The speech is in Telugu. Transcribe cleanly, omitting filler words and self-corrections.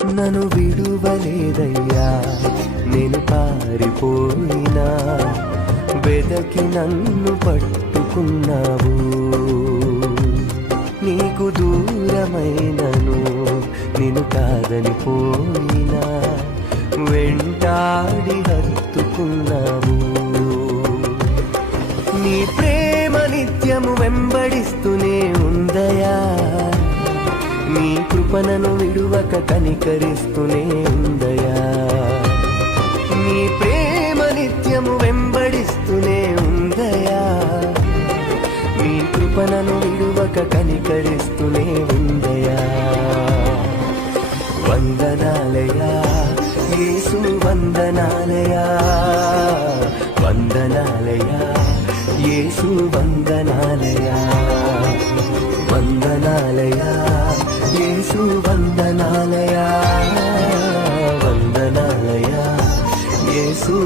నన్ను విడువలేదయ్యా, నేను పారిపోయినా వెదకి నన్ను పట్టుకున్నావు. నీకు దూరమైనను నిన్ను కాదని పోయినా వెంటాడి హత్తుకున్నావు. నీ ప్రేమ నిత్యము వెంబడిస్తూనే ఉందయా, నీ కృపణను విడువక కనికరిస్తూనే ఉందయా. నీ ప్రేమ నిత్యము వెంబడిస్తూనే ఉందయా, నీ కృపణను విడువక కనికరిస్తూనే ఉందయా. వందనాలయా యేసు, వందనాలయా, వందనాలయా యేసు, వందనాలయా, వందనాలయా యేసు, వందనాలయా, వందనాలయా యేసు.